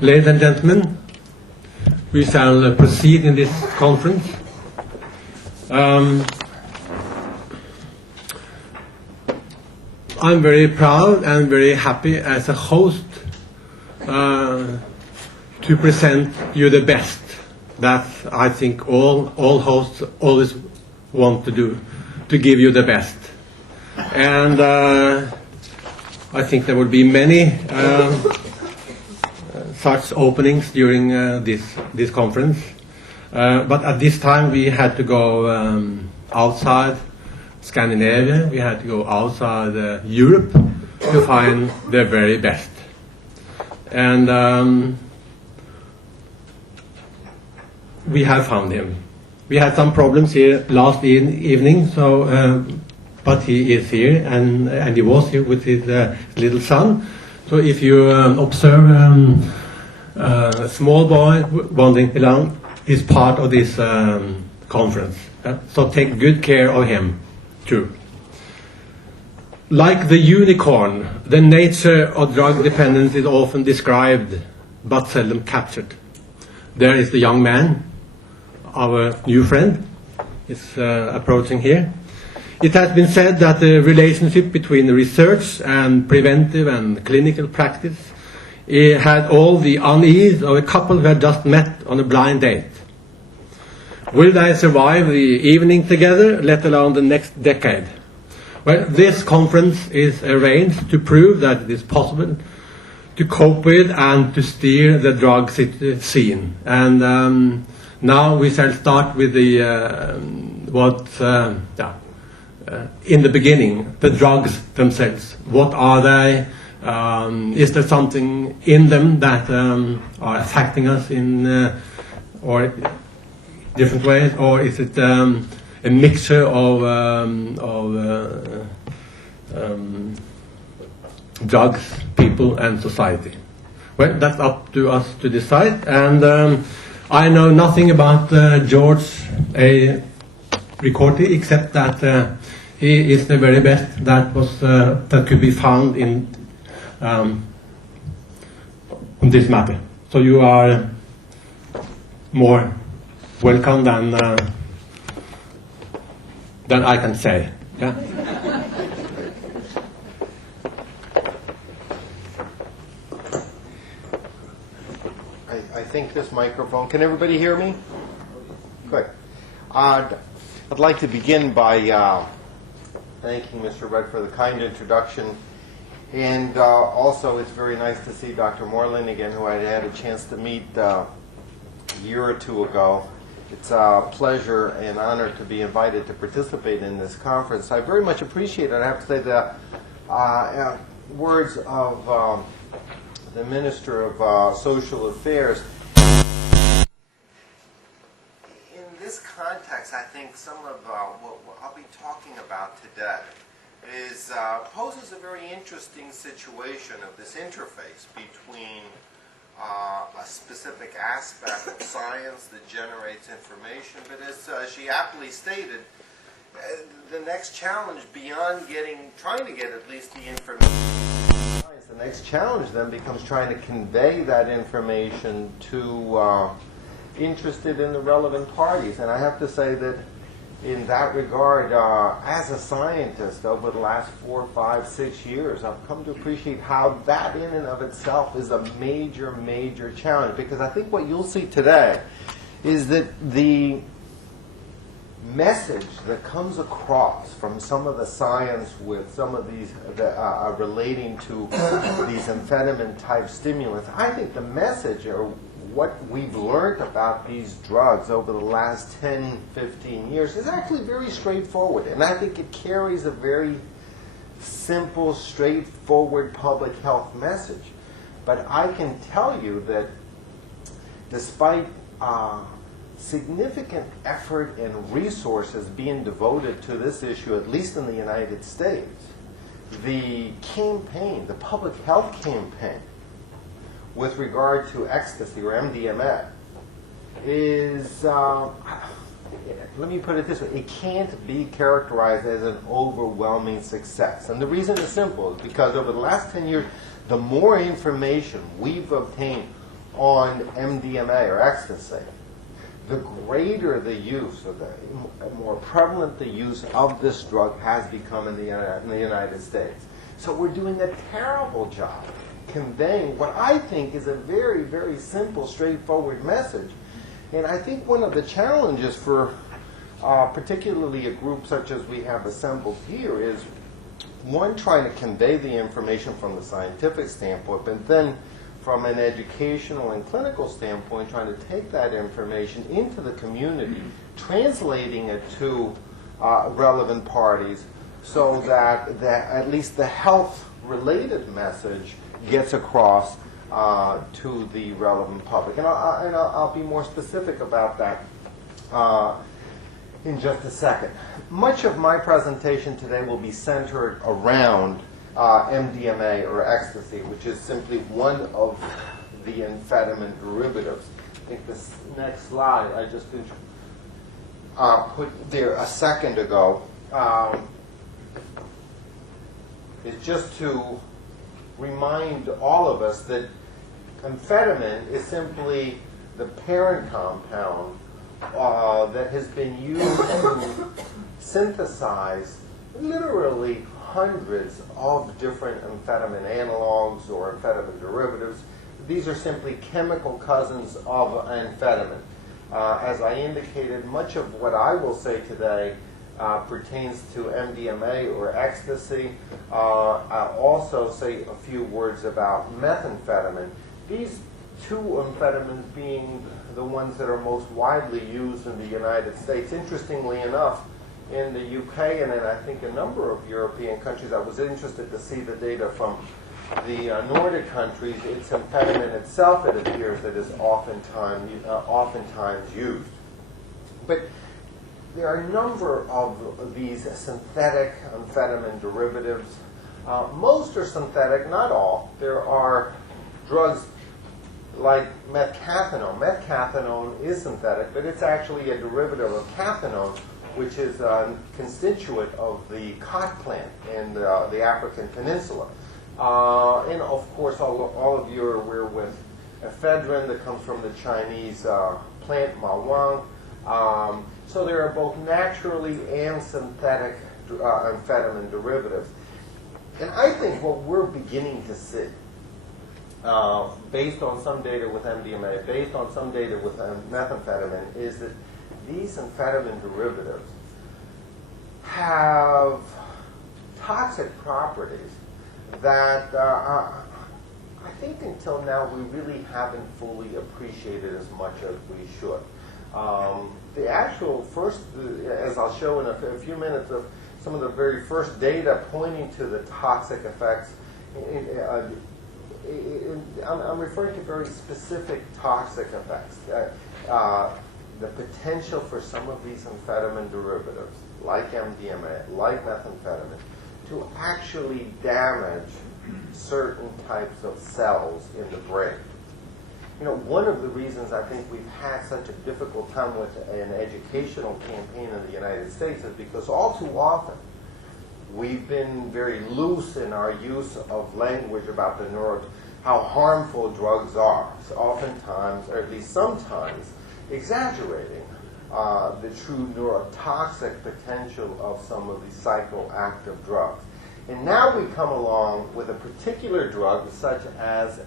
Ladies and gentlemen, we shall proceed in this conference. I'm very proud and very happy as a host to present you the best that I think all hosts always want to do, to give you the best. And I think there will be many such openings during this conference. But at this time we had to go outside Scandinavia, we had to go outside Europe to find the very best. And we have found him. We had some problems here last evening, so but he is here, and he was here with his little son. So if you observe a small boy wandering along, he's part of this conference. So take good care of him too. Like the unicorn, the nature of drug dependence is often described but seldom captured. There is the young man, our new friend, is approaching here. It has been said that the relationship between research and preventive and clinical practice had all the unease of a couple who had just met on a blind date. Will they survive the evening together, let alone the next decade? Well, this conference is arranged to prove that it is possible to cope with and to steer the drug scene. And now we shall start with the in the beginning, the drugs themselves. What are they? Is there something in them that are affecting us in or different ways, or is it a mixture of drugs, people, and society? Well, that's up to us to decide. And I know nothing about George A. Ricaurte except that he is the very best that was that could be found in this matter. So you are more welcome than I can say. Yeah. I think this microphone. Can everybody hear me? Good. I'd like to begin by thanking Mr. Rudd for the kind introduction. And also, it's very nice to see Dr. Moreland again, who I had a chance to meet a year or two ago. It's a pleasure and honor to be invited to participate in this conference. I very much appreciate it. I have to say the words of the Minister of Social Affairs. In this context, I think some of what I'll be talking about today poses a very interesting situation of this interface between a specific aspect of science that generates information, but as she aptly stated, the next challenge beyond trying to get at least the information, the next challenge then becomes trying to convey that information to interested in the relevant parties. And I have to say that in that regard, as a scientist over the last 4, 5, 6 years, I've come to appreciate how that in and of itself is a major, major challenge. Because I think what you'll see today is that the message that comes across from some of the science with some of these relating to these amphetamine type stimulants, I think the message or what we've learned about these drugs over the last 10, 15 years is actually very straightforward. And I think it carries a very simple, straightforward public health message. But I can tell you that despite significant effort and resources being devoted to this issue, at least in the United States, the campaign, the public health campaign, with regard to ecstasy or Mdma is, let me put it this way, it can't be characterized as an overwhelming success. And the reason is simple, is because over the last 10 years, the more information we've obtained on MDMA or ecstasy, the greater the use, or the more prevalent the use of this drug has become in the United States. So we're doing a terrible job conveying what I think is a very, very simple, straightforward message. And I think one of the challenges for particularly a group such as we have assembled here is, one, trying to convey the information from the scientific standpoint, but then from an educational and clinical standpoint, trying to take that information into the community, translating it to relevant parties so that at least the health-related message gets across to the relevant public. And I'll be more specific about that in just a second. Much of my presentation today will be centered around MDMA or ecstasy, which is simply one of the amphetamine derivatives. I think this next slide I just put there a second ago is just to remind all of us that amphetamine is simply the parent compound that has been used to synthesize literally hundreds of different amphetamine analogs or amphetamine derivatives. These are simply chemical cousins of amphetamine. As I indicated, much of what I will say today pertains to MDMA or ecstasy. I'll also say a few words about methamphetamine. These two amphetamines being the ones that are most widely used in the United States. Interestingly enough, in the UK and in I think a number of European countries, I was interested to see the data from the Nordic countries. It's amphetamine itself, it appears, that is oftentimes used. But there are a number of these synthetic amphetamine derivatives. Most are synthetic, not all. There are drugs like metcathinone. Metcathinone is synthetic, but it's actually a derivative of cathinone, which is a constituent of the khat plant in the African peninsula. And of course, all of you are aware with ephedrine that comes from the Chinese plant mawang. So there are both naturally and synthetic amphetamine derivatives. And I think what we're beginning to see, based on some data with MDMA, based on some data with methamphetamine, is that these amphetamine derivatives have toxic properties that I think until now we really haven't fully appreciated as much as we should. The actual first, as I'll show in a few minutes, of some of the very first data pointing to the toxic effects, I'm referring to very specific toxic effects. The potential for some of these amphetamine derivatives, like MDMA, like methamphetamine, to actually damage certain types of cells in the brain. You know, one of the reasons I think we've had such a difficult time with an educational campaign in the United States is because all too often we've been very loose in our use of language about how harmful drugs are. So oftentimes, or at least sometimes, exaggerating the true neurotoxic potential of some of these psychoactive drugs. And now we come along with a particular drug such as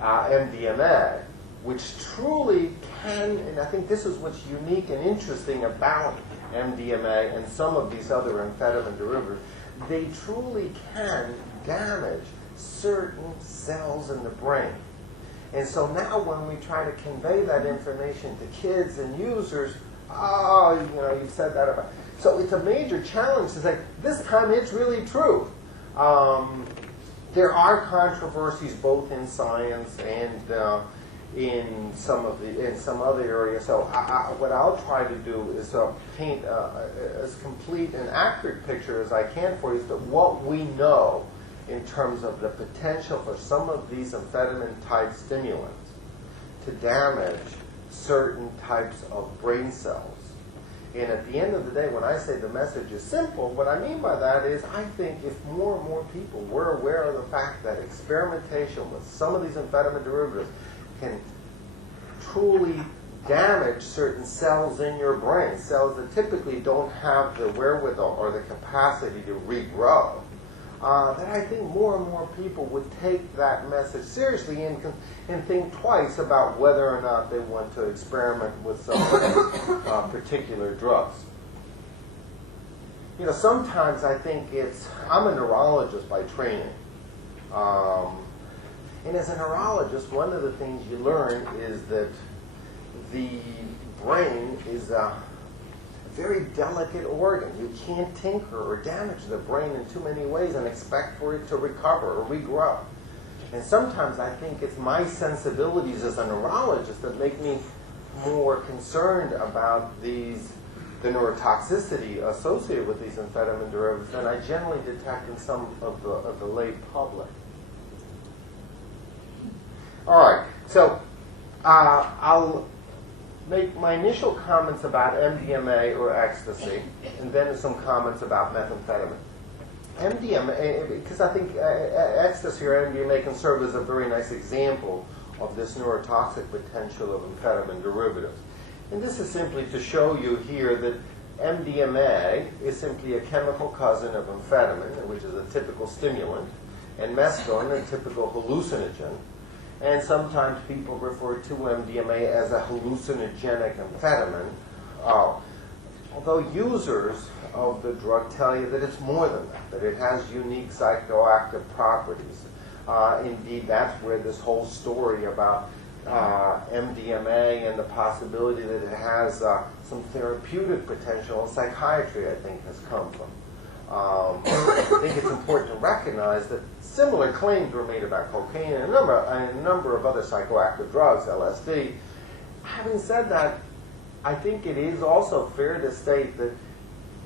MDMA, which truly can, and I think this is what's unique and interesting about MDMA and some of these other amphetamine derivatives, they truly can damage certain cells in the brain. And so now when we try to convey that information to kids and users, you said that about. So it's a major challenge to say, this time it's really true. There are controversies both in science and in some other areas. So what I'll try to do is paint as complete and accurate picture as I can for you, is that what we know in terms of the potential for some of these amphetamine type stimulants to damage certain types of brain cells. And at the end of the day, when I say the message is simple, what I mean by that is I think if more and more people were aware of the fact that experimentation with some of these amphetamine derivatives can truly damage certain cells in your brain, cells that typically don't have the wherewithal or the capacity to regrow, that I think more and more people would take that message seriously and think twice about whether or not they want to experiment with some of these particular drugs. You know, sometimes I think I'm a neurologist by training. And as a neurologist, one of the things you learn is that the brain is a very delicate organ. You can't tinker or damage the brain in too many ways and expect for it to recover or regrow. And sometimes I think it's my sensibilities as a neurologist that make me more concerned about the neurotoxicity associated with these amphetamine derivatives than I generally detect in some of the lay public. All right, so I'll make my initial comments about MDMA or ecstasy, and then some comments about methamphetamine. MDMA, because I think ecstasy or MDMA can serve as a very nice example of this neurotoxic potential of amphetamine derivatives. And this is simply to show you here that MDMA is simply a chemical cousin of amphetamine, which is a typical stimulant, and mescaline, a typical hallucinogen. And sometimes people refer to MDMA as a hallucinogenic amphetamine, although users of the drug tell you that it's more than that it has unique psychoactive properties. Indeed, that's where this whole story about MDMA and the possibility that it has some therapeutic potential in psychiatry, I think, has come from. I think it's important to recognize that similar claims were made about cocaine and a number of other psychoactive drugs, LSD. Having said that, I think it is also fair to state that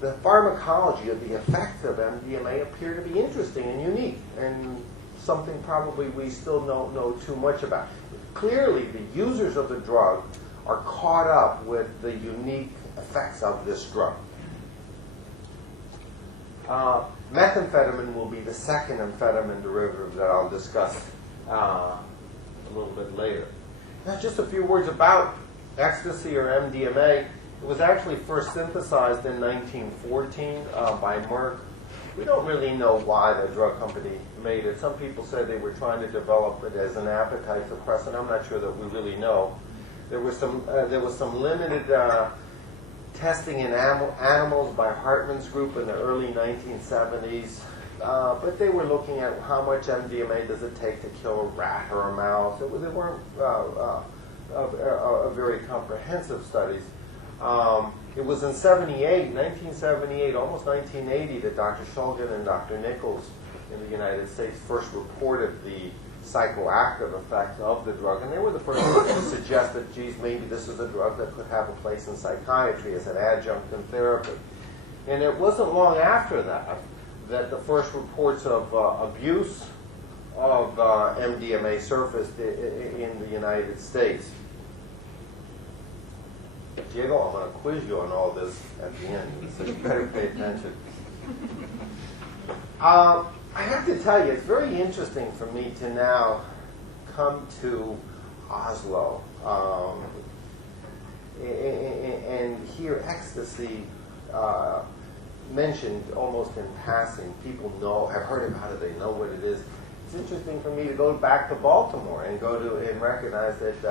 the pharmacology of the effects of MDMA appear to be interesting and unique, and something probably we still don't know too much about. Clearly, the users of the drug are caught up with the unique effects of this drug. Methamphetamine will be the second amphetamine derivative that I'll discuss a little bit later. Now, just a few words about ecstasy or MDMA. It was actually first synthesized in 1914 by Merck. We don't really know why the drug company made it. Some people said they were trying to develop it as an appetite suppressant. I'm not sure that we really know. There was some limited testing in animals by Hartman's group in the early 1970s, but they were looking at how much MDMA does it take to kill a rat or a mouse. They weren't very comprehensive studies. It was in 1978, almost 1980, that Dr. Shulgin and Dr. Nichols in the United States first reported the psychoactive effects of the drug, and they were the first ones to suggest that, geez, maybe this is a drug that could have a place in psychiatry as an adjunct in therapy. And it wasn't long after that the first reports of abuse of MDMA surfaced in the United States. Diego, I'm going to quiz you on all this at the end, so you better pay attention. I have to tell you, it's very interesting for me to now come to Oslo and hear ecstasy mentioned almost in passing. People have heard about it, they know what it is. It's interesting for me to go back to Baltimore and recognize that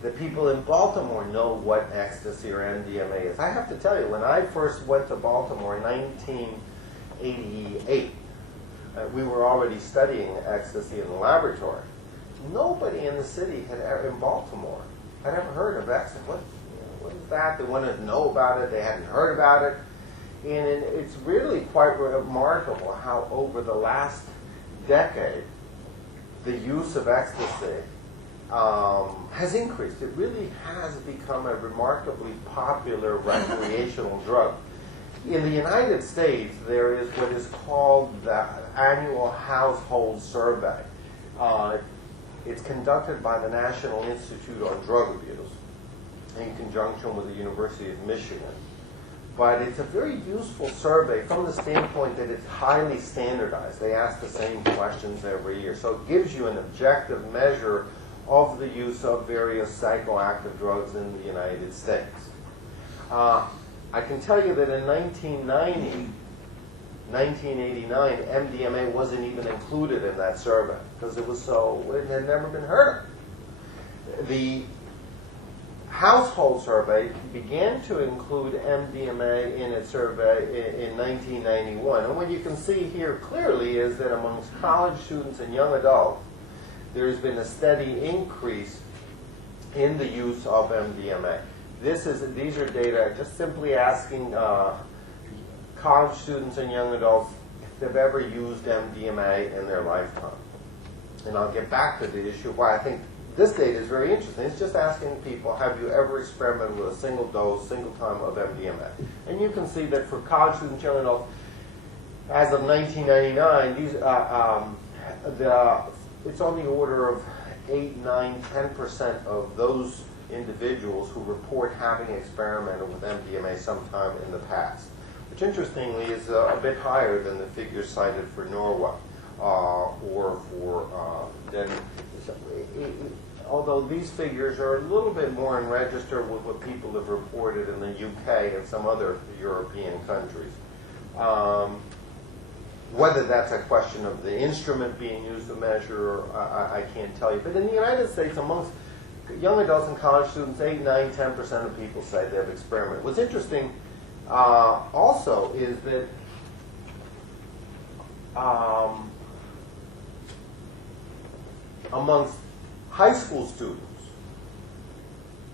the people in Baltimore know what ecstasy or MDMA is. I have to tell you, when I first went to Baltimore in 1988, we were already studying ecstasy in the laboratory. Nobody in the city in Baltimore had ever heard of ecstasy. What is that? They wanted to know about it. They hadn't heard about it. And it's really quite remarkable how over the last decade, the use of ecstasy has increased. It really has become a remarkably popular recreational drug. In the United States, there is what is called the Annual Household Survey. It's conducted by the National Institute on Drug Abuse in conjunction with the University of Michigan. But it's a very useful survey from the standpoint that it's highly standardized. They ask the same questions every year. So it gives you an objective measure of the use of various psychoactive drugs in the United States. I can tell you that in 1990, 1989, MDMA wasn't even included in that survey because it had never been heard of. The household survey began to include MDMA in its survey in 1991. And what you can see here clearly is that amongst college students and young adults, there's been a steady increase in the use of MDMA. These are data just simply asking college students and young adults if they've ever used MDMA in their lifetime. And I'll get back to the issue why I think this data is very interesting. It's just asking people, have you ever experimented with a single dose, single time of MDMA? And you can see that for college students, young adults, as of 1999, it's on the order of 8, 9, 10% of those individuals who report having experimented with MDMA sometime in the past, which interestingly is a bit higher than the figures cited for Norway or for although these figures are a little bit more in register with what people have reported in the UK and some other European countries. Whether that's a question of the instrument being used to measure, I can't tell you. But in the United States, amongst young adults and college students, 8, 9, 10% of people say they've experimented. What's interesting also is that amongst high school students,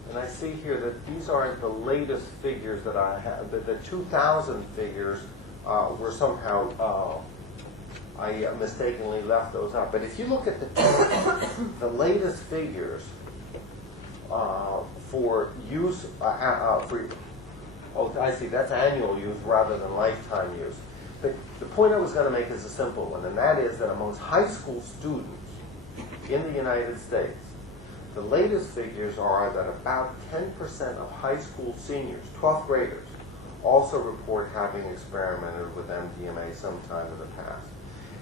and I see here that these aren't the latest figures that I have, the 2000 figures were somehow, I mistakenly left those out. But if you look at the latest figures for use, I see, that's annual use rather than lifetime use. But the point I was going to make is a simple one, and that is that amongst high school students in the United States, the latest figures are that about 10% of high school seniors, 12th graders, also report having experimented with MDMA sometime in the past.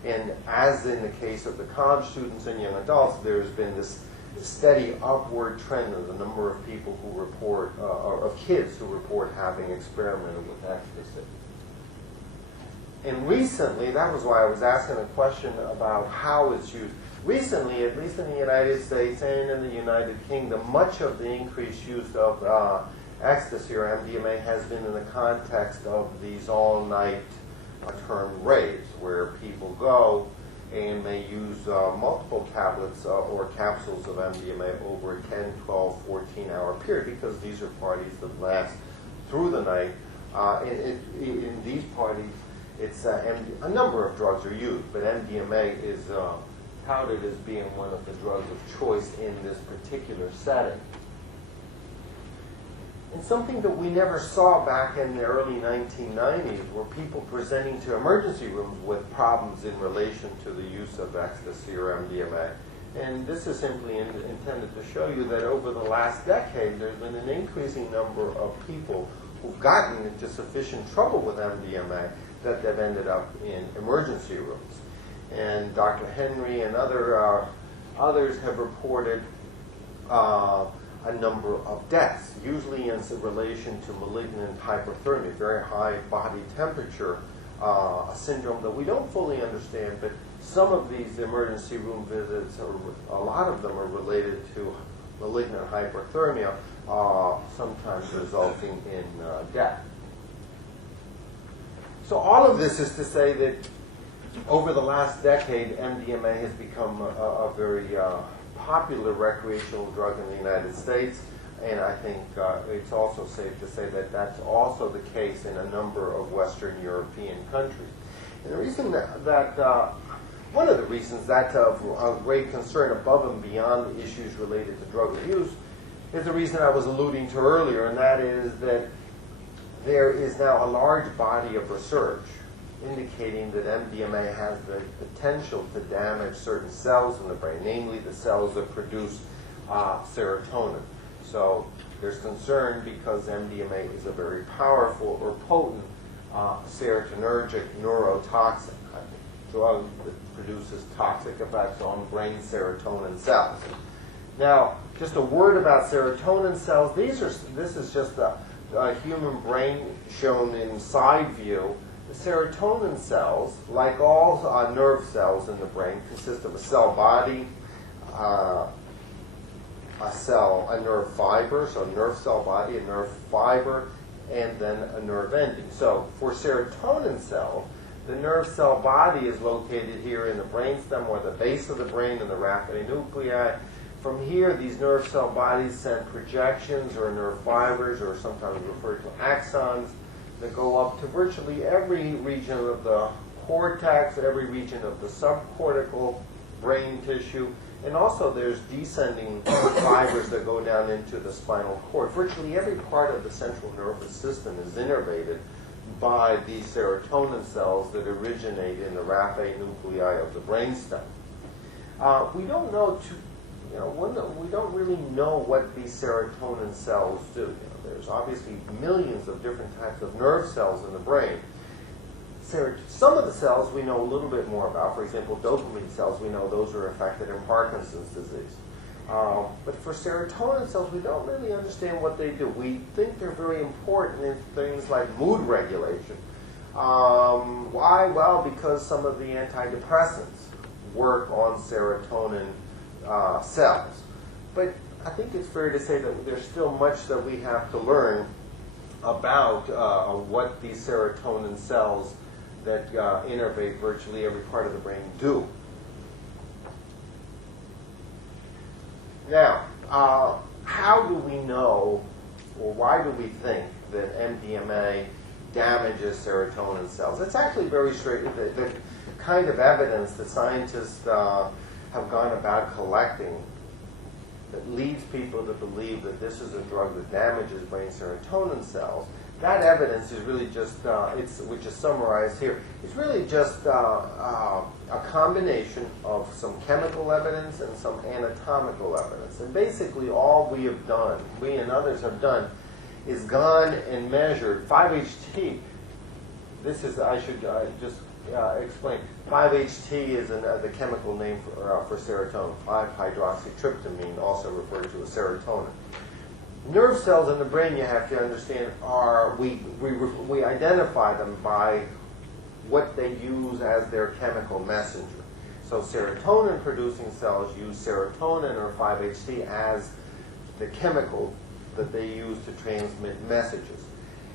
And as in the case of the college students and young adults, there's been this steady upward trend of the number of people who report, of kids who report having experimented with ecstasy. And recently, that was why I was asking a question about how it's used. Recently, at least in the United States and in the United Kingdom, much of the increased use of ecstasy or MDMA has been in the context of these all-night termed raves, where people go and may use multiple tablets or capsules of MDMA over a 10, 12, 14-hour period, because these are parties that last through the night. In these parties, it's a number of drugs are used, but MDMA is touted as being one of the drugs of choice in this particular setting. And something that we never saw back in the early 1990s were people presenting to emergency rooms with problems in relation to the use of ecstasy or MDMA. And this is simply intended to show you that over the last decade, there's been an increasing number of people who've gotten into sufficient trouble with MDMA that they've ended up in emergency rooms. And Dr. Henry and others have reported a number of deaths, usually in relation to malignant hyperthermia, very high body temperature, a syndrome that we don't fully understand, but some of these emergency room visits, a lot of them are related to malignant hyperthermia, sometimes resulting in death. So all of this is to say that over the last decade, MDMA has become a very popular recreational drug in the United States, and I think it's also safe to say that that's also the case in a number of Western European countries. And the reason that one of the reasons that's of great concern above and beyond the issues related to drug abuse is the reason I was alluding to earlier, and that is that there is now a large body of research indicating that MDMA has the potential to damage certain cells in the brain, namely the cells that produce serotonin. So there's concern because MDMA is a very powerful or potent serotonergic neurotoxin, a drug that produces toxic effects on brain serotonin cells. Now, just a word about serotonin cells. This is just a human brain shown in side view. The serotonin cells, like all nerve cells in the brain, consist of a cell body, a nerve fiber, so nerve cell body, a nerve fiber, and then a nerve ending. So for serotonin cells, the nerve cell body is located here in the brainstem, or the base of the brain in the raphe nuclei. From here, these nerve cell bodies send projections or nerve fibers, or sometimes referred to axons, that go up to virtually every region of the cortex, every region of the subcortical brain tissue, and also there's descending fibers that go down into the spinal cord. Virtually every part of the central nervous system is innervated by these serotonin cells that originate in the raphe nuclei of the brainstem. We don't know we don't really know what these serotonin cells do. There's obviously millions of different types of nerve cells in the brain. Some of the cells we know a little bit more about. For example, dopamine cells, we know those are affected in Parkinson's disease. But for serotonin cells, we don't really understand what they do. We think they're very important in things like mood regulation. Why? Well, because some of the antidepressants work on serotonin cells. But I think it's fair to say that there's still much that we have to learn about what these serotonin cells that innervate virtually every part of the brain do. Now, how do we know, or why do we think that MDMA damages serotonin cells? It's actually very straight. The kind of evidence that scientists have gone about collecting that leads people to believe that this is a drug that damages brain serotonin cells, that evidence is really just, which is summarized here, it's really just a combination of some chemical evidence and some anatomical evidence. And basically all we have done, we and others have done, is gone and measured 5-HT. This is, I should just explain. 5-HT is the chemical name for serotonin, 5-hydroxytryptamine, also referred to as serotonin. Nerve cells in the brain, you have to understand, we identify them by what they use as their chemical messenger. So serotonin-producing cells use serotonin or 5-HT as the chemical that they use to transmit messages.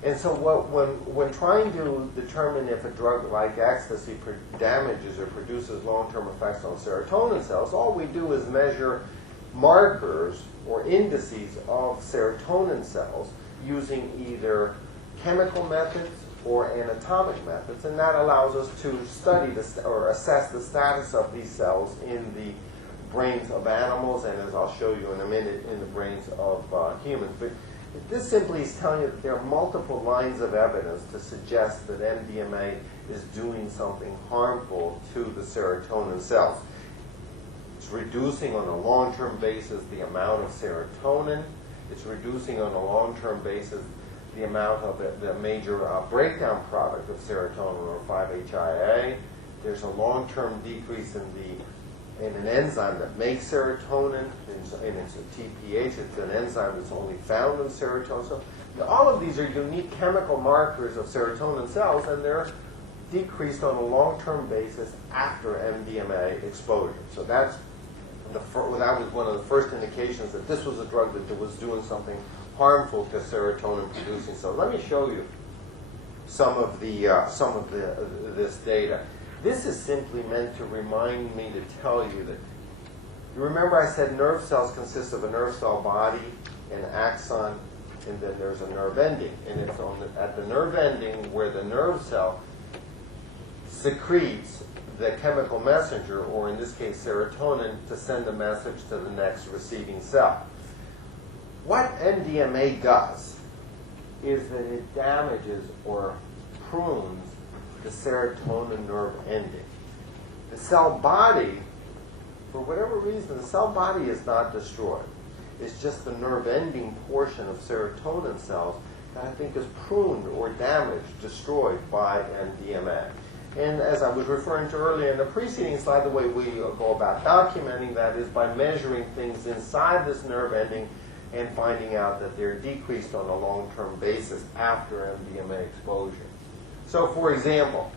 And so when trying to determine if a drug like ecstasy damages or produces long-term effects on serotonin cells, all we do is measure markers or indices of serotonin cells using either chemical methods or anatomic methods, and that allows us to study or assess the status of these cells in the brains of animals, and as I'll show you in a minute, in the brains of humans. But this simply is telling you that there are multiple lines of evidence to suggest that MDMA is doing something harmful to the serotonin cells. It's reducing on a long-term basis the amount of serotonin. It's reducing on a long-term basis the amount of the major breakdown product of serotonin, or 5-HIA. There's a long-term decrease in an enzyme that makes serotonin, and it's a TPH. It's an enzyme that's only found in serotonin. So all of these are unique chemical markers of serotonin cells, and they're decreased on a long-term basis after MDMA exposure. So that was one of the first indications that this was a drug that was doing something harmful to serotonin producing. So let me show you some of this data. This is simply meant to remind me to tell you that, you remember I said nerve cells consist of a nerve cell body, an axon, and then there's a nerve ending. And it's at the nerve ending where the nerve cell secretes the chemical messenger, or in this case serotonin, to send a message to the next receiving cell. What MDMA does is that it damages or prunes the serotonin nerve ending. The cell body, for whatever reason, the cell body is not destroyed. It's just the nerve ending portion of serotonin cells that I think is pruned or damaged, destroyed by MDMA. And as I was referring to earlier in the preceding slide, the way we go about documenting that is by measuring things inside this nerve ending and finding out that they're decreased on a long-term basis after MDMA exposure. So, for example,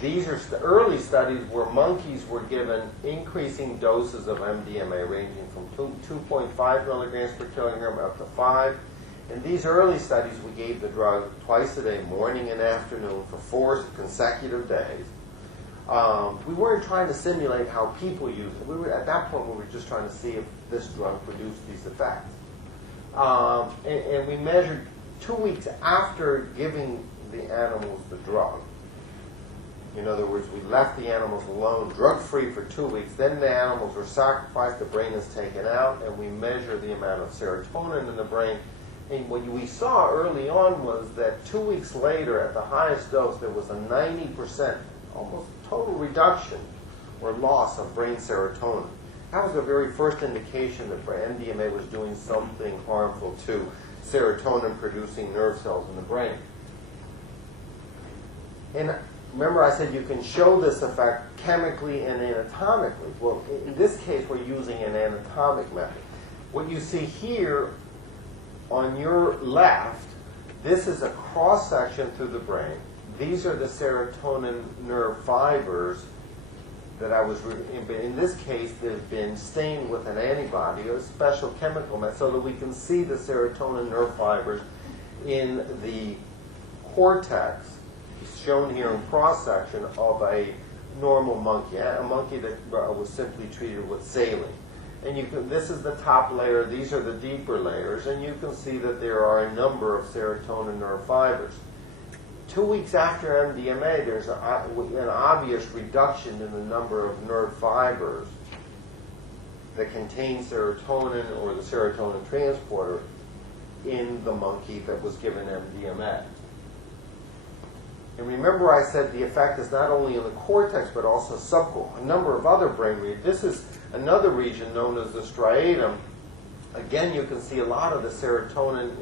these are early studies where monkeys were given increasing doses of MDMA ranging from 2.5 milligrams per kilogram up to 5. In these early studies, we gave the drug twice a day, morning and afternoon, for 4 consecutive days. We weren't trying to simulate how people use it. At that point, we were just trying to see if this drug produced these effects. And we measured 2 weeks after giving the animals the drug. In other words, we left the animals alone, drug-free for 2 weeks. Then the animals were sacrificed, the brain is taken out, and we measure the amount of serotonin in the brain. And what we saw early on was that 2 weeks later, at the highest dose, there was a 90%, almost total reduction or loss of brain serotonin. That was the very first indication that MDMA was doing something harmful to serotonin-producing nerve cells in the brain. And remember I said you can show this effect chemically and anatomically. Well, in this case, we're using an anatomic method. What you see here on your left, this is a cross-section through the brain. These are the serotonin nerve fibers that in this case, they've been stained with an antibody, a special chemical method, so that we can see the serotonin nerve fibers in the cortex, shown here in cross-section, of a normal monkey, a monkey that was simply treated with saline. And this is the top layer, these are the deeper layers, and you can see that there are a number of serotonin nerve fibers. 2 weeks after MDMA, there's an obvious reduction in the number of nerve fibers that contain serotonin or the serotonin transporter in the monkey that was given MDMA. And remember I said the effect is not only in the cortex, but also a number of other brain regions. This is another region known as the striatum. Again, you can see a lot of the serotonin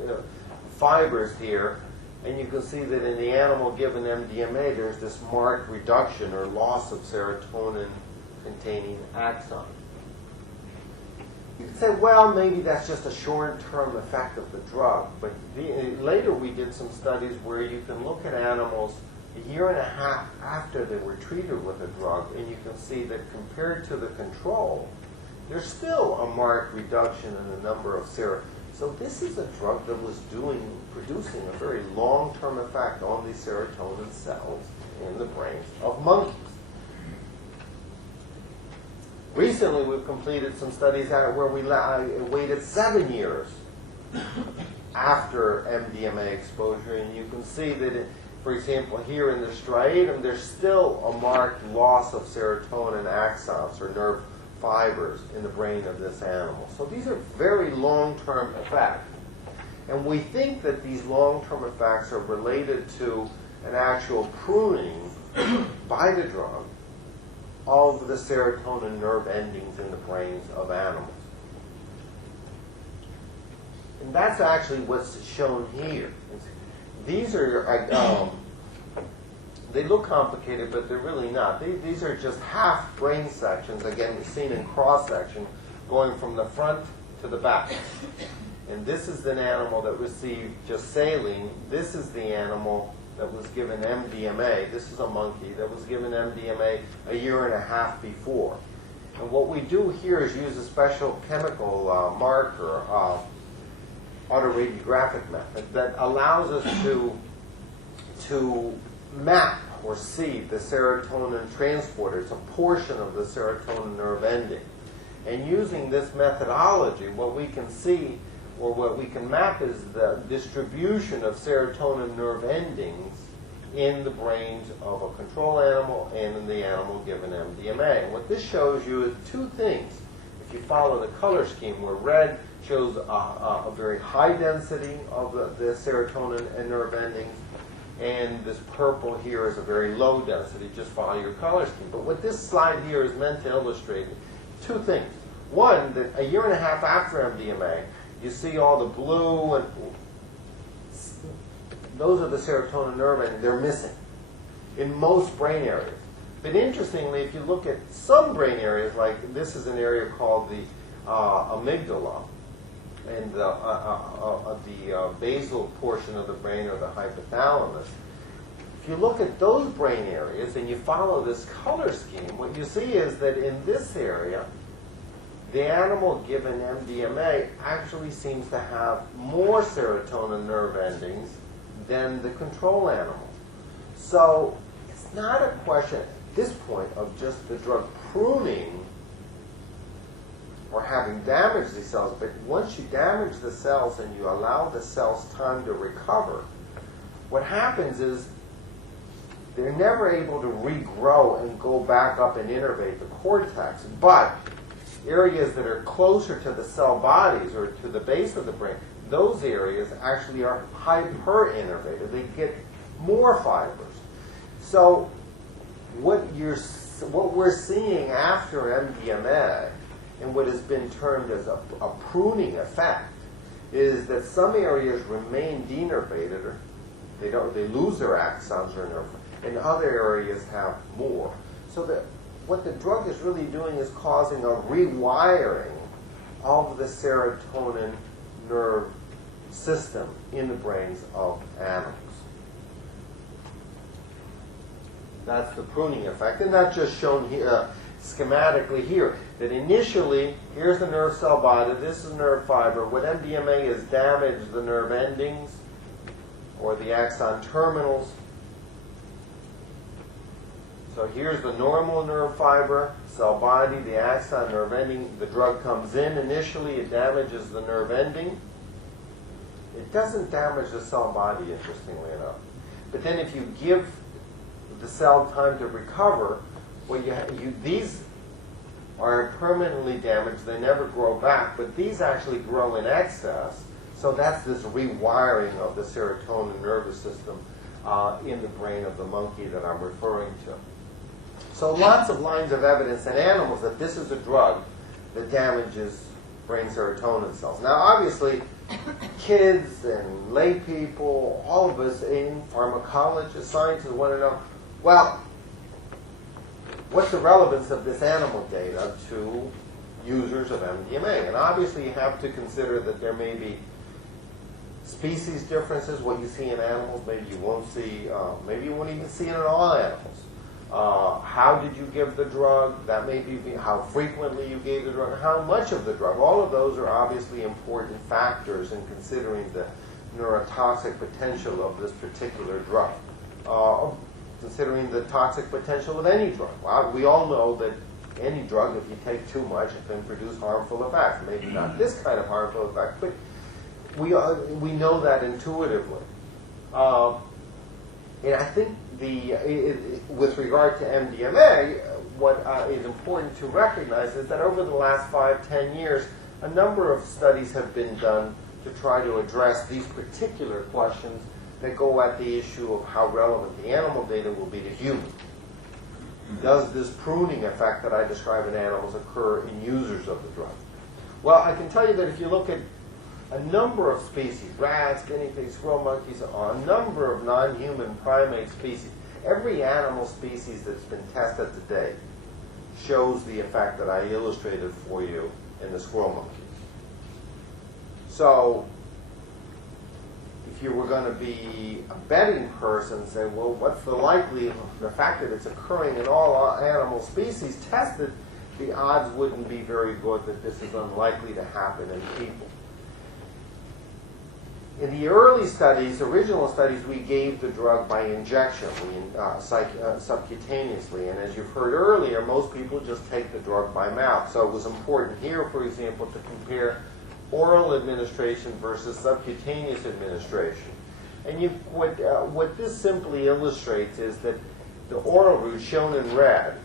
fibers here, and you can see that in the animal given MDMA, there's this marked reduction or loss of serotonin-containing axons. You could say, well, maybe that's just a short-term effect of the drug. But later we did some studies where you can look at animals a year and a half after they were treated with a drug, and you can see that compared to the control, there's still a marked reduction in the number of serotonin. So this is a drug that was producing a very long-term effect on these serotonin cells in the brains of monkeys. Recently, we've completed some studies where we waited 7 years after MDMA exposure, and you can see that, for example, here in the striatum, there's still a marked loss of serotonin axons or nerve fibers in the brain of this animal. So these are very long-term effects. And we think that these long-term effects are related to an actual pruning by the drug of the serotonin nerve endings in the brains of animals. And that's actually what's shown here. These are, they look complicated, but they're really not. These are just half brain sections, again, seen in cross-section, going from the front to the back. And this is an animal that received just saline. This is the animal that was given MDMA. This is a monkey that was given MDMA a year and a half before. And what we do here is use a special chemical marker, autoradiographic method, that allows us to map or see the serotonin transporter. It's a portion of the serotonin nerve ending. And using this methodology, what we can see or what we can map is the distribution of serotonin nerve endings in the brains of a control animal and in the animal given MDMA. And what this shows you is two things. If you follow the color scheme, where red shows a very high density of the serotonin and nerve endings, and this purple here is a very low density. Just follow your color scheme. But what this slide here is meant to illustrate, two things. One, that a year and a half after MDMA, you see all the blue, and those are the serotonin nerve endings. They're missing. in most brain areas. But interestingly, if you look at some brain areas, like this is an area called the amygdala, and the basal portion of the brain, or the hypothalamus. If you look at those brain areas and you follow this color scheme, what you see is that in this area, the animal given MDMA actually seems to have more serotonin nerve endings than the control animal. So it's not a question at this point of just the drug pruning or having damaged these cells, but once you damage the cells and you allow the cells time to recover, what happens is they're never able to regrow and go back up and innervate the cortex. But areas that are closer to the cell bodies or to the base of the brain, those areas actually are hyper-innervated. They get more fibers. So what we're seeing after MDMA, and what has been termed as a pruning effect, is that some areas remain denervated, or they lose their axons or nerve, and other areas have more. So that what the drug is really doing is causing a rewiring of the serotonin nerve system in the brains of animals. That's the pruning effect, and that's just shown here, schematically here, that initially, here's the nerve cell body, this is nerve fiber. What MDMA has damaged the nerve endings or the axon terminals. So here's the normal nerve fiber, cell body, the axon, nerve ending. The drug comes in initially, it damages the nerve ending. It doesn't damage the cell body, interestingly enough. But then if you give the cell time to recover, well, these are permanently damaged. They never grow back, but these actually grow in excess. So that's this rewiring of the serotonin nervous system in the brain of the monkey that I'm referring to. So lots of lines of evidence in animals that this is a drug that damages brain serotonin cells. Now, obviously, kids and lay people, all of us in pharmacologists, scientists want to know, well, what's the relevance of this animal data to users of MDMA? And obviously you have to consider that there may be species differences. What you see in animals, maybe you won't see, maybe you won't even see it in all animals. How did you give the drug? That may be how frequently you gave the drug, how much of the drug. All of those are obviously important factors in considering the neurotoxic potential of this particular drug. Considering the toxic potential of any drug. Well, we all know that any drug, if you take too much, it can produce harmful effects. Maybe not this kind of harmful effect, but we know that intuitively. And I think with regard to MDMA, what is important to recognize is that over the last 5-10 years, a number of studies have been done to try to address these particular questions that go at the issue of how relevant the animal data will be to humans. Does this pruning effect that I describe in animals occur in users of the drug? Well, I can tell you that if you look at a number of species, rats, guinea pigs, squirrel monkeys, a number of non-human primate species, every animal species that's been tested to date shows the effect that I illustrated for you in the squirrel monkeys. So, if you were going to be a betting person, say, well, what's the likelihood, the fact that it's occurring in all animal species tested, the odds wouldn't be very good that this is unlikely to happen in people. In the early studies, original studies, we gave the drug by injection, subcutaneously. And as you've heard earlier, most people just take the drug by mouth. So it was important here, for example, to compare oral administration versus subcutaneous administration. And what this simply illustrates is that the oral route, shown in red,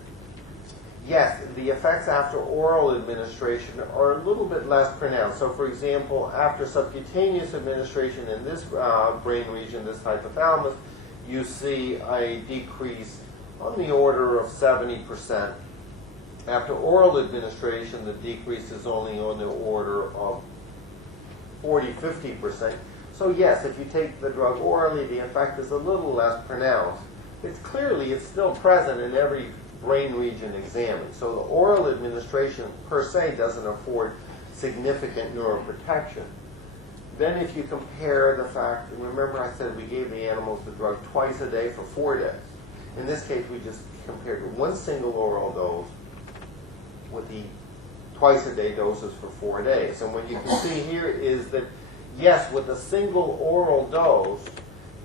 yes, the effects after oral administration are a little bit less pronounced. So, for example, after subcutaneous administration in this brain region, this hypothalamus, you see a decrease on the order of 70%. After oral administration, the decrease is only on the order of 40-50%. So yes, if you take the drug orally, the effect is a little less pronounced it's still present in every brain region examined. So the oral administration per se doesn't afford significant neuroprotection. Then if you compare the fact, remember I said we gave the animals the drug twice a day for 4 days. In this case, we just compared one single oral dose with the twice-a-day doses for 4 days. And what you can see here is that, yes, with a single oral dose,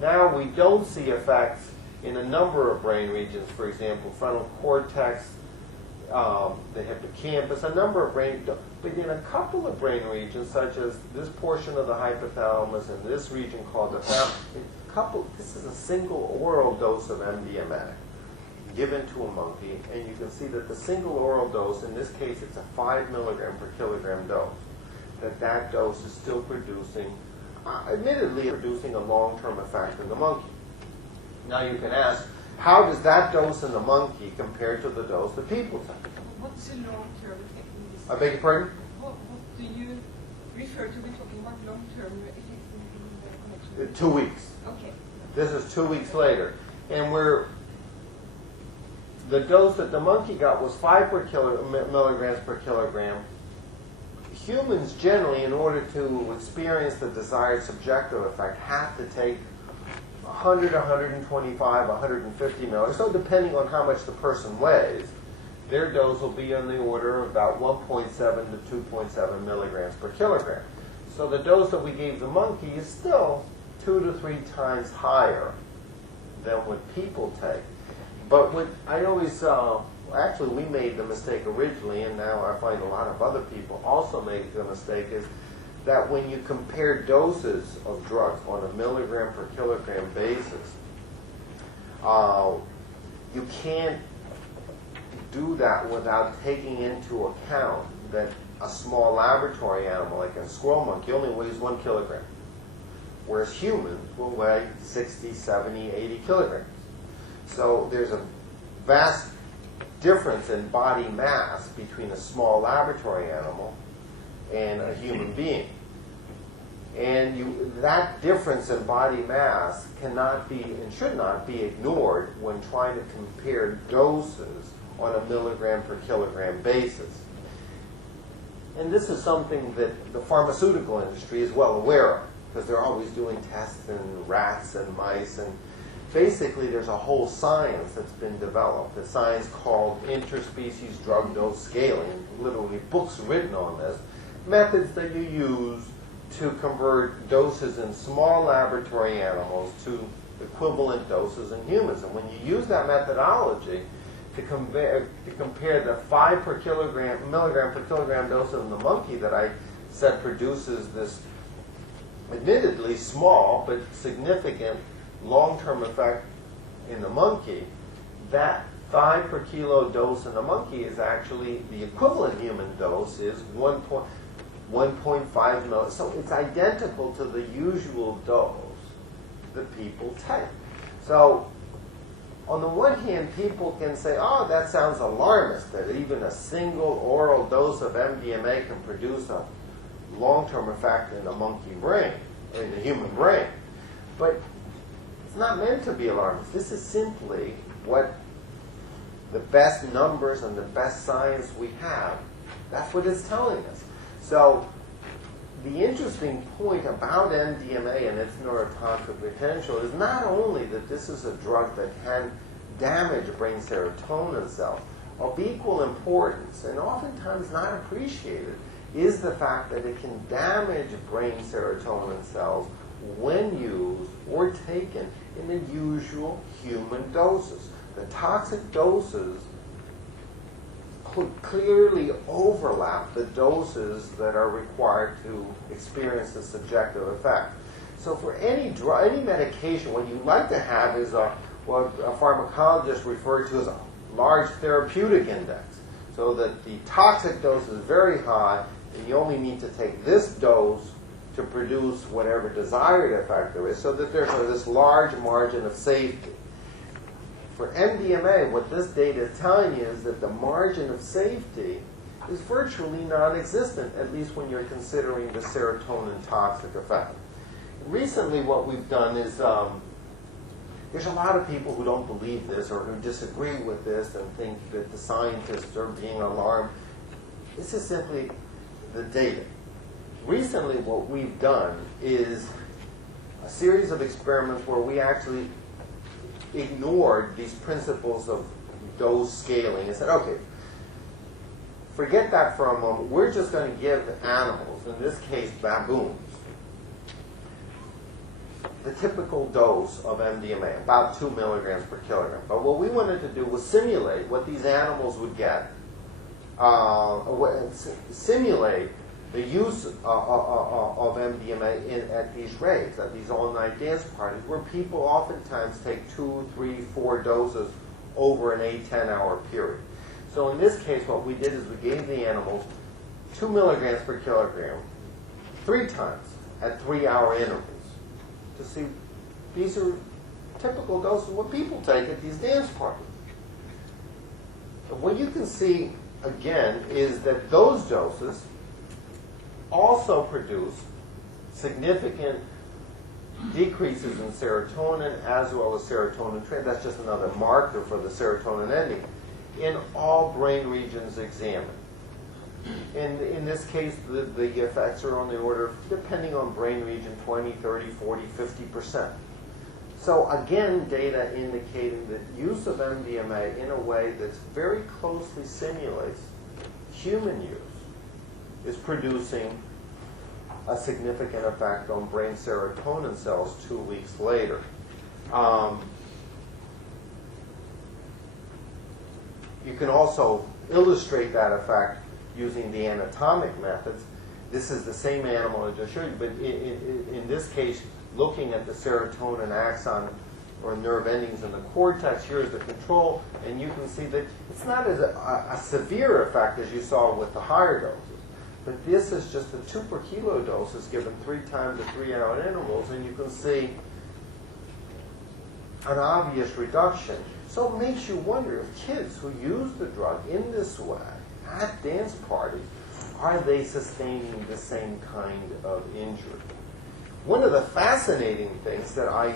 now we don't see effects in a number of brain regions, for example, frontal cortex, the hippocampus, a number of brain, but in a couple of brain regions, such as this portion of the hypothalamus and this region called the thalamus, this is a single oral dose of MDMA given to a monkey, and you can see that the single oral dose, in this case it's a 5 milligram per kilogram dose, that dose is still producing, admittedly producing a long-term effect in the monkey. Now you can ask, how does that dose in the monkey compare to the dose that people take? What's the long-term effect in this? I beg your pardon? What do you refer to when talking about long-term effects in the connection? 2 weeks. Okay. This is 2 weeks later. And the dose that the monkey got was 5 milligrams per kilogram. Humans generally, in order to experience the desired subjective effect, have to take 100, 125, 150 milligrams. So depending on how much the person weighs, their dose will be on the order of about 1.7 to 2.7 milligrams per kilogram. So the dose that we gave the monkey is still 2 to 3 times higher than what people take. But what I always, actually we made the mistake originally, and now I find a lot of other people also make the mistake, is that when you compare doses of drugs on a milligram per kilogram basis, you can't do that without taking into account that a small laboratory animal, like a squirrel monkey, only weighs 1 kilogram, whereas humans will weigh 60, 70, 80 kilograms. So there's a vast difference in body mass between a small laboratory animal and a human being. And that difference in body mass cannot be and should not be ignored when trying to compare doses on a milligram per kilogram basis. And this is something that the pharmaceutical industry is well aware of, because they're always doing tests in rats and mice, and basically there's a whole science that's been developed, a science called interspecies drug dose scaling, literally books written on this, methods that you use to convert doses in small laboratory animals to equivalent doses in humans. And when you use that methodology to compare the 5 milligram per kilogram dose in the monkey that I said produces this admittedly small but significant long-term effect in the monkey, that 5 per kilo dose in the monkey is actually the equivalent human dose is 1.5 ml. So it's identical to the usual dose that people take. So on the one hand, people can say, oh, that sounds alarmist, that even a single oral dose of MDMA can produce a long-term effect in the monkey brain, in the human brain. But it's not meant to be alarmist. This is simply what the best numbers and the best science we have, that's what it's telling us. So the interesting point about MDMA and its neurotoxic potential is not only that this is a drug that can damage brain serotonin cells, of equal importance, and oftentimes not appreciated, is the fact that it can damage brain serotonin cells when used or taken in the usual human doses. The toxic doses could clearly overlap the doses that are required to experience the subjective effect. So for any drug, any medication, what you like to have is what a pharmacologist referred to as a large therapeutic index, so that the toxic dose is very high, and you only need to take this dose to produce whatever desired effect there is, so that there's this large margin of safety. For MDMA, what this data is telling you is that the margin of safety is virtually non-existent, at least when you're considering the serotonin toxic effect. Recently, what we've done is There's a lot of people who don't believe this or who disagree with this and think that the scientists are being alarmed. This is simply the data. Recently, what we've done is a series of experiments where we actually ignored these principles of dose scaling and said, okay, forget that for a moment. We're just going to give animals, in this case baboons, the typical dose of MDMA, about 2 milligrams per kilogram. But what we wanted to do was simulate what these animals would get, simulate the use of MDMA at these raves, at these all-night dance parties, where people oftentimes take 2, 3, 4 doses over an 8-10 hour period. So in this case, what we did is we gave the animals 2 milligrams per kilogram 3 times at 3-hour intervals to see these are typical doses of what people take at these dance parties. And what you can see, again, is that those doses also produce significant decreases in serotonin as well as serotonin trade. That's just another marker for the serotonin ending in all brain regions examined. And in this case, the effects are on the order of, depending on brain region, 20, 30, 40, 50%. So again, data indicating that use of MDMA in a way that's very closely simulates human use is producing a significant effect on brain serotonin cells 2 weeks later. You can also illustrate that effect using the anatomic methods. This is the same animal I just showed you, but in this case, looking at the serotonin axon or nerve endings in the cortex, here's the control, and you can see that it's not as a severe effect as you saw with the higher doses. But this is just the 2 per kilo doses given 3 times at 3-hour intervals, and you can see an obvious reduction. So it makes you wonder if kids who use the drug in this way at dance parties, are they sustaining the same kind of injury? One of the fascinating things that I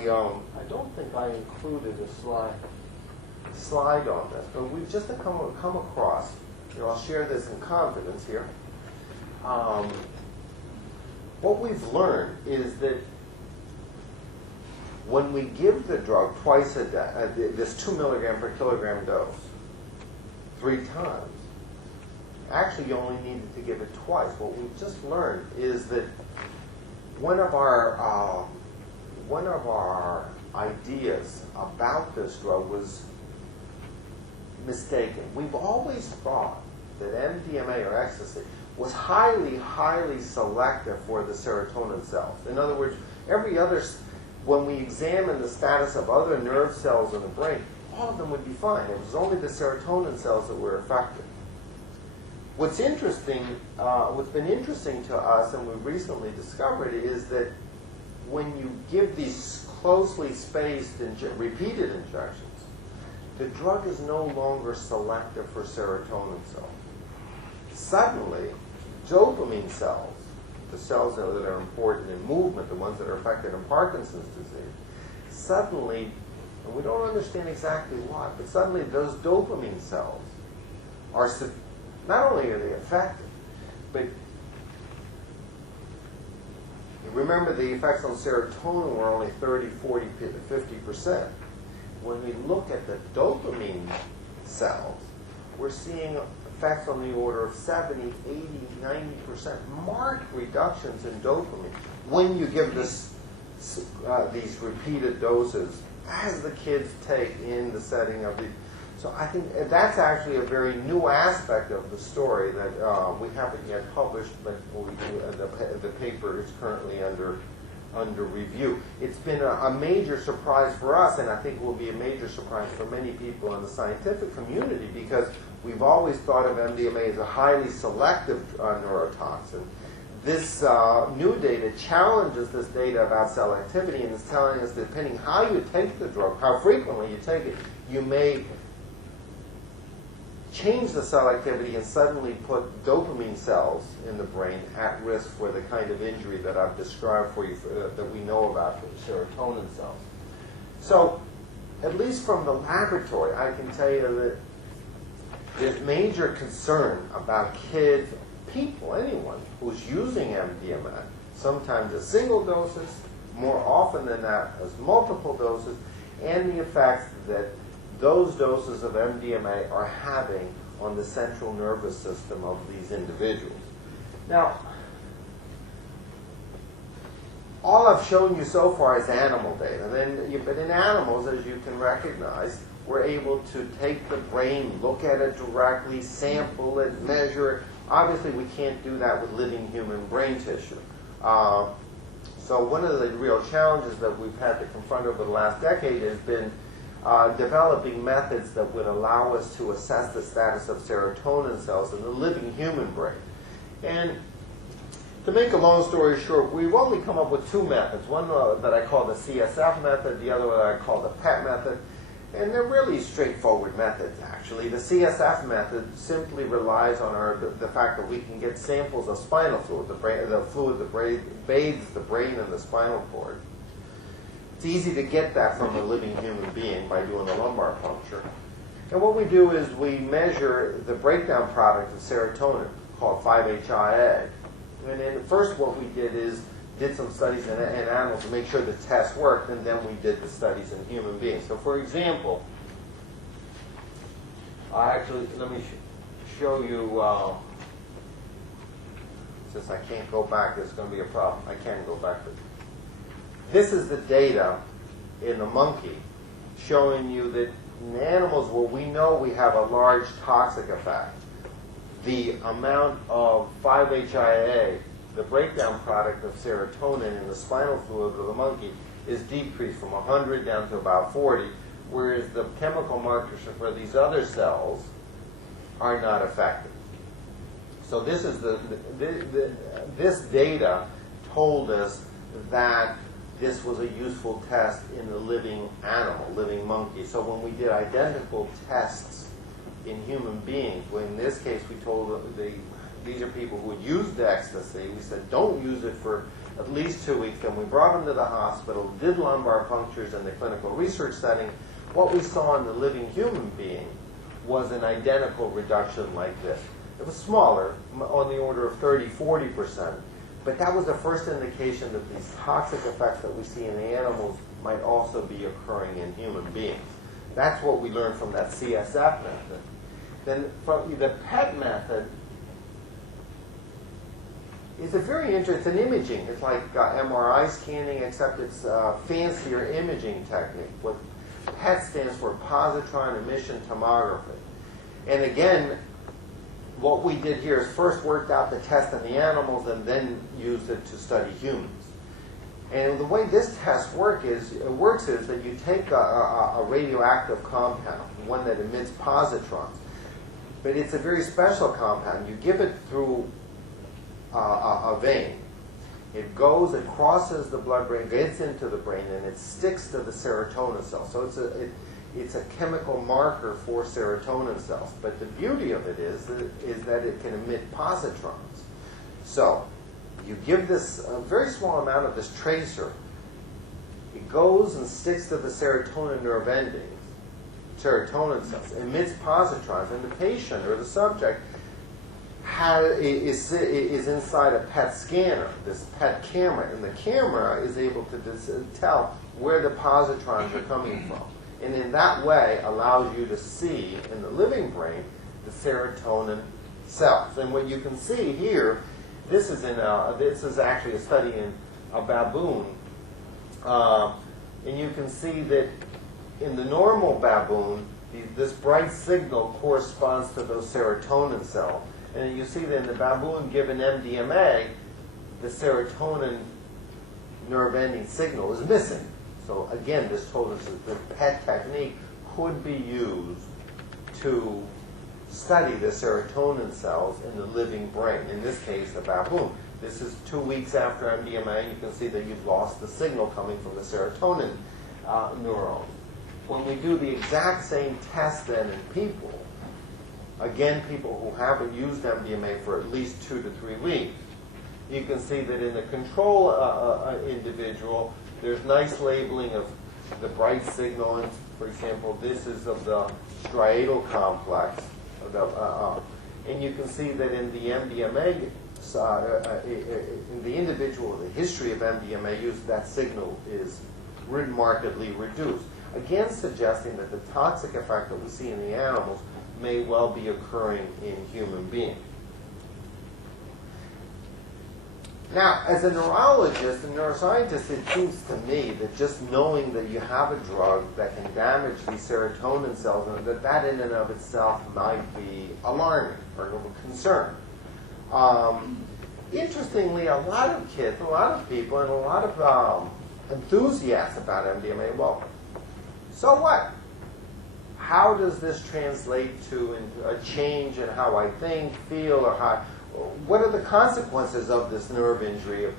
don't think I included a slide on this, but we've just come across, I'll share this in confidence here. What we've learned is that when we give the drug twice a day, this 2 milligram per kilogram dose, 3 times, actually you only needed to give it twice. What we've just learned is that one of our ideas about this drug was mistaken. We've always thought that MDMA or ecstasy was highly, highly selective for the serotonin cells. In other words, when we examine the status of other nerve cells in the brain, all of them would be fine. It was only the serotonin cells that were affected. What's interesting, what's been interesting to us, and we've recently discovered, is that when you give these closely spaced repeated injections, the drug is no longer selective for serotonin cells. Suddenly, dopamine cells, the cells that are important in movement, the ones that are affected in Parkinson's disease, suddenly, and we don't understand exactly why, but suddenly those dopamine cells are, not only are they affected, but remember the effects on serotonin were only 30, 40, 50%. When we look at the dopamine cells, we're seeing effects on the order of 70, 80, 90%, marked reductions in dopamine when you give these repeated doses as the kids take in the setting of the. So I think that's actually a very new aspect of the story that we haven't yet published, but the paper is currently under review. It's been a major surprise for us, and I think it will be a major surprise for many people in the scientific community, because we've always thought of MDMA as a highly selective neurotoxin. This new data challenges this data about selectivity, and is telling us that depending how you take the drug, how frequently you take it, you may change the selectivity and suddenly put dopamine cells in the brain at risk for the kind of injury that I've described for you that we know about for the serotonin cells. So at least from the laboratory, I can tell you that there's major concern about kids, people, anyone who's using MDMA, sometimes as single doses, more often than that as multiple doses, and the effects that those doses of MDMA are having on the central nervous system of these individuals. Now, all I've shown you so far is animal data. But in animals, as you can recognize, we're able to take the brain, look at it directly, sample it, measure it. Obviously, we can't do that with living human brain tissue. So one of the real challenges that we've had to confront over the last decade has been developing methods that would allow us to assess the status of serotonin cells in the living human brain. And to make a long story short, we've only come up with two methods. One that I call the CSF method, the other one that I call the PET method. And they're really straightforward methods, actually. The CSF method simply relies on the fact that we can get samples of spinal fluid, the fluid that bathes the brain and the spinal cord. It's easy to get that from a living human being by doing a lumbar puncture. And what we do is we measure the breakdown product of serotonin, called 5-HIA. And then first what we did some studies in animals to make sure the test worked, and then we did the studies in human beings. So for example, let me show you, since I can't go back, there's going to be a problem. I can't go back. This is the data in the monkey showing you that in animals where we know we have a large toxic effect, the amount of 5-HIA, the breakdown product of serotonin in the spinal fluid of the monkey, is decreased from 100 down to about 40, whereas the chemical markers for these other cells are not affected. So this is this data told us that this was a useful test in the living animal, living monkey. So when we did identical tests in human beings, well, in this case we told these are people who had used ecstasy. We said, don't use it for at least 2 weeks. Then we brought them to the hospital, did lumbar punctures in the clinical research setting. What we saw in the living human being was an identical reduction like this. It was smaller, on the order of 30-40%. But that was the first indication that these toxic effects that we see in the animals might also be occurring in human beings. That's what we learned from that CSF method. Then from the PET method, it's a very interesting imaging. It's like MRI scanning, except it's a fancier imaging technique. What PET stands for Positron Emission Tomography. And again, what we did here is first worked out the test in the animals and then used it to study humans. And the way this test works is that you take a radioactive compound, one that emits positrons, but it's a very special compound. You give it through a vein. It goes, it crosses the blood-brain, gets into the brain, and it sticks to the serotonin cell. So it's a chemical marker for serotonin cells. But the beauty of it is that it can emit positrons. So you give this a very small amount of this tracer. It goes and sticks to the serotonin nerve endings, serotonin cells, emits positrons, and the patient or the subject is inside a PET scanner, this PET camera, and the camera is able to tell where the positrons are coming from. And in that way allows you to see in the living brain the serotonin cells. And what you can see here, this is actually a study in a baboon, and you can see that in the normal baboon, this bright signal corresponds to those serotonin cells. And you see that in the baboon given MDMA, the serotonin nerve ending signal is missing. So again, this told us that the PET technique could be used to study the serotonin cells in the living brain, in this case, the baboon. This is 2 weeks after MDMA. You can see that you've lost the signal coming from the serotonin neuron. When we do the exact same test then in people, again, people who haven't used MDMA for at least 2 to 3 weeks, you can see that in the control individual, there's nice labeling of the bright signal, and For example, this is of the striatal complex. And you can see that in the MDMA, in the individual, the history of MDMA use, that signal is markedly reduced. Again, suggesting that the toxic effect that we see in the animals may well be occurring in human beings. Now, as a neurologist and neuroscientist, it seems to me that just knowing that you have a drug that can damage these serotonin cells, and that in and of itself might be alarming or of a concern. Interestingly, a lot of kids, a lot of people, and a lot of enthusiasts about MDMA, well, so what? How does this translate to a change in how I think, feel, or how? What are the consequences of this nerve injury?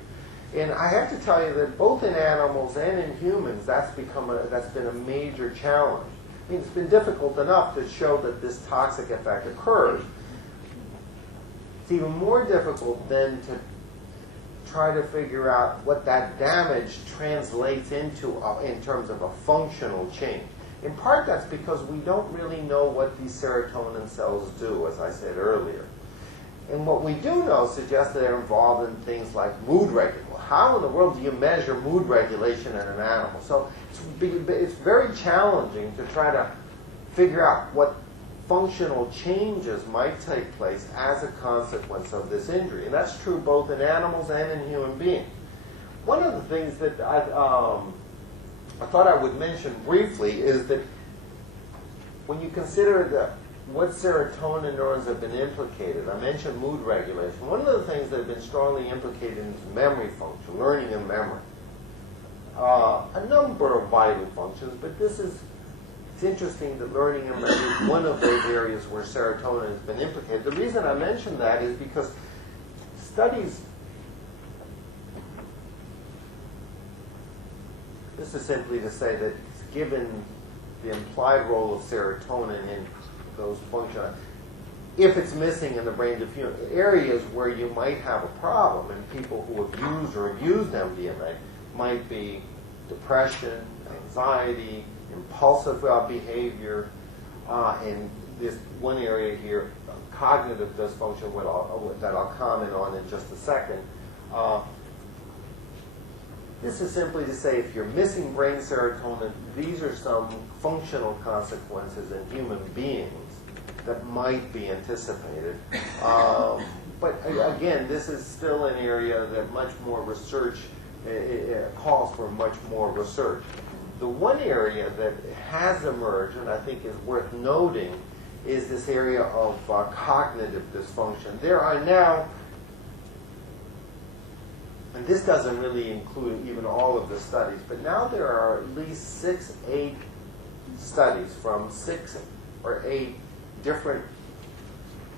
And I have to tell you that both in animals and in humans, that's been a major challenge. I mean, it's been difficult enough to show that this toxic effect occurs. It's even more difficult then to try to figure out what that damage translates into in terms of a functional change. In part, that's because we don't really know what these serotonin cells do, as I said earlier. And what we do know suggests that they're involved in things like mood regulation. How in the world do you measure mood regulation in an animal? So it's very challenging to try to figure out what functional changes might take place as a consequence of this injury. And that's true both in animals and in human beings. One of the things that I thought I would mention briefly is that when you consider what serotonin neurons have been implicated, I mentioned mood regulation. One of the things that have been strongly implicated is memory function, learning and memory. A number of vital functions, but it's interesting that learning and memory is one of those areas where serotonin has been implicated. The reason I mention that is because studies, this is simply to say that given the implied role of serotonin in those functions, if it's missing in the brain diffusion, areas where you might have a problem, and people who have used or abused MDMA might be depression, anxiety, impulsive behavior, and this one area here, cognitive dysfunction, that I'll comment on in just a second. This is simply to say if you're missing brain serotonin, these are some functional consequences in human beings that might be anticipated. But again, this is still an area that much more research, calls for much more research. The one area that has emerged, and I think is worth noting, is this area of cognitive dysfunction. There are now, and this doesn't really include even all of the studies, but now there are at least 8 studies from 6 or 8 different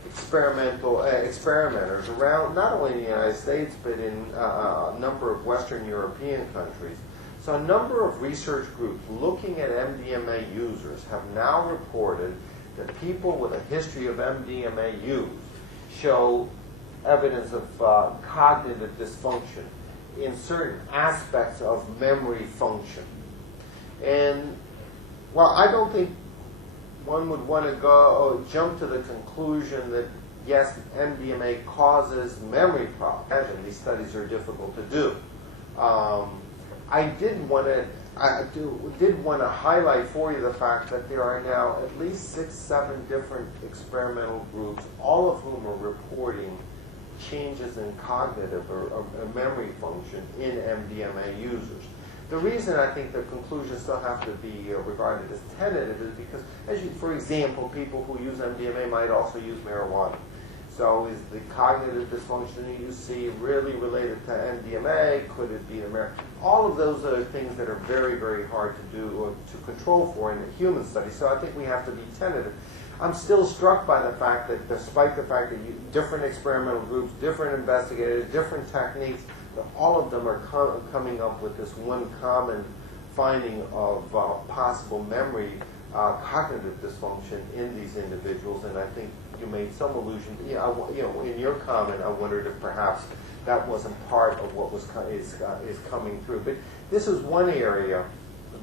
experimenters around, not only in the United States, but in a number of Western European countries. So a number of research groups looking at MDMA users have now reported that people with a history of MDMA use show evidence of cognitive dysfunction in certain aspects of memory function. And while I don't think one would want to jump to the conclusion that yes, MDMA causes memory problems, and these studies are difficult to do. I did want to highlight for you the fact that there are now at least 6, 7 different experimental groups, all of whom are reporting changes in cognitive or memory function in MDMA users. The reason I think the conclusions still have to be regarded as tentative is because, for example, people who use MDMA might also use marijuana. So is the cognitive dysfunction you see really related to MDMA? Could it be the marijuana? All of those are things that are very, very hard to do or to control for in a human study. So I think we have to be tentative. I'm still struck by the fact that despite the fact that different experimental groups, different investigators, different techniques, that all of them are coming up with this one common finding of possible memory cognitive dysfunction in these individuals. And I think you made some allusion to, in your comment, I wondered if perhaps that wasn't part of what is coming through. But this is one area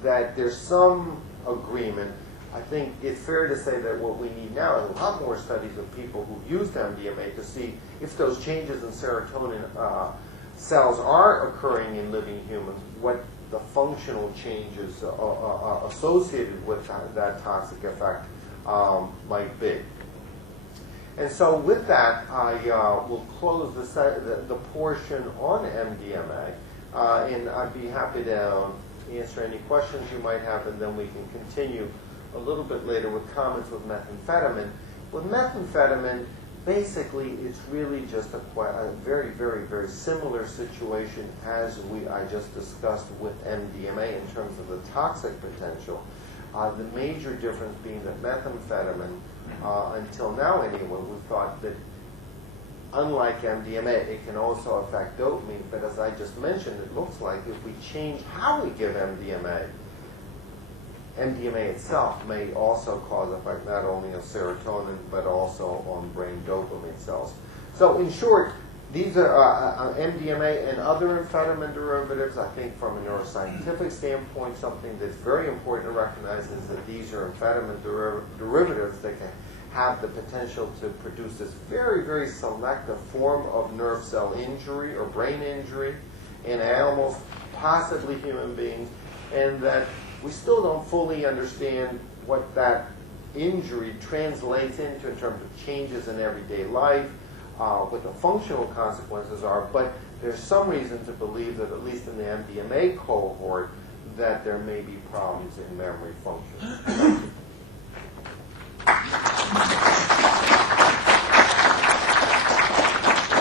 that there's some agreement. I think it's fair to say that what we need now is a lot more studies of people who used MDMA to see if those changes in serotonin cells are occurring in living humans, what the functional changes associated with that toxic effect might be. And so with that, I will close the portion on MDMA, and I'd be happy to answer any questions you might have, and then we can continue a little bit later with comments with methamphetamine. With methamphetamine, basically it's really just a very, very, very similar situation as I just discussed with MDMA in terms of the toxic potential. The major difference being that methamphetamine, until now anyway, we thought that unlike MDMA, it can also affect dopamine, but as I just mentioned, it looks like if we change how we give MDMA, MDMA itself may also cause effect not only on serotonin, but also on brain dopamine cells. So in short, these are MDMA and other amphetamine derivatives. I think from a neuroscientific standpoint, something that's very important to recognize is that these are amphetamine derivatives that can have the potential to produce this very, very selective form of nerve cell injury or brain injury in animals, possibly human beings, and that we still don't fully understand what that injury translates into in terms of changes in everyday life, what the functional consequences are, but there's some reason to believe that at least in the MDMA cohort that there may be problems in memory function.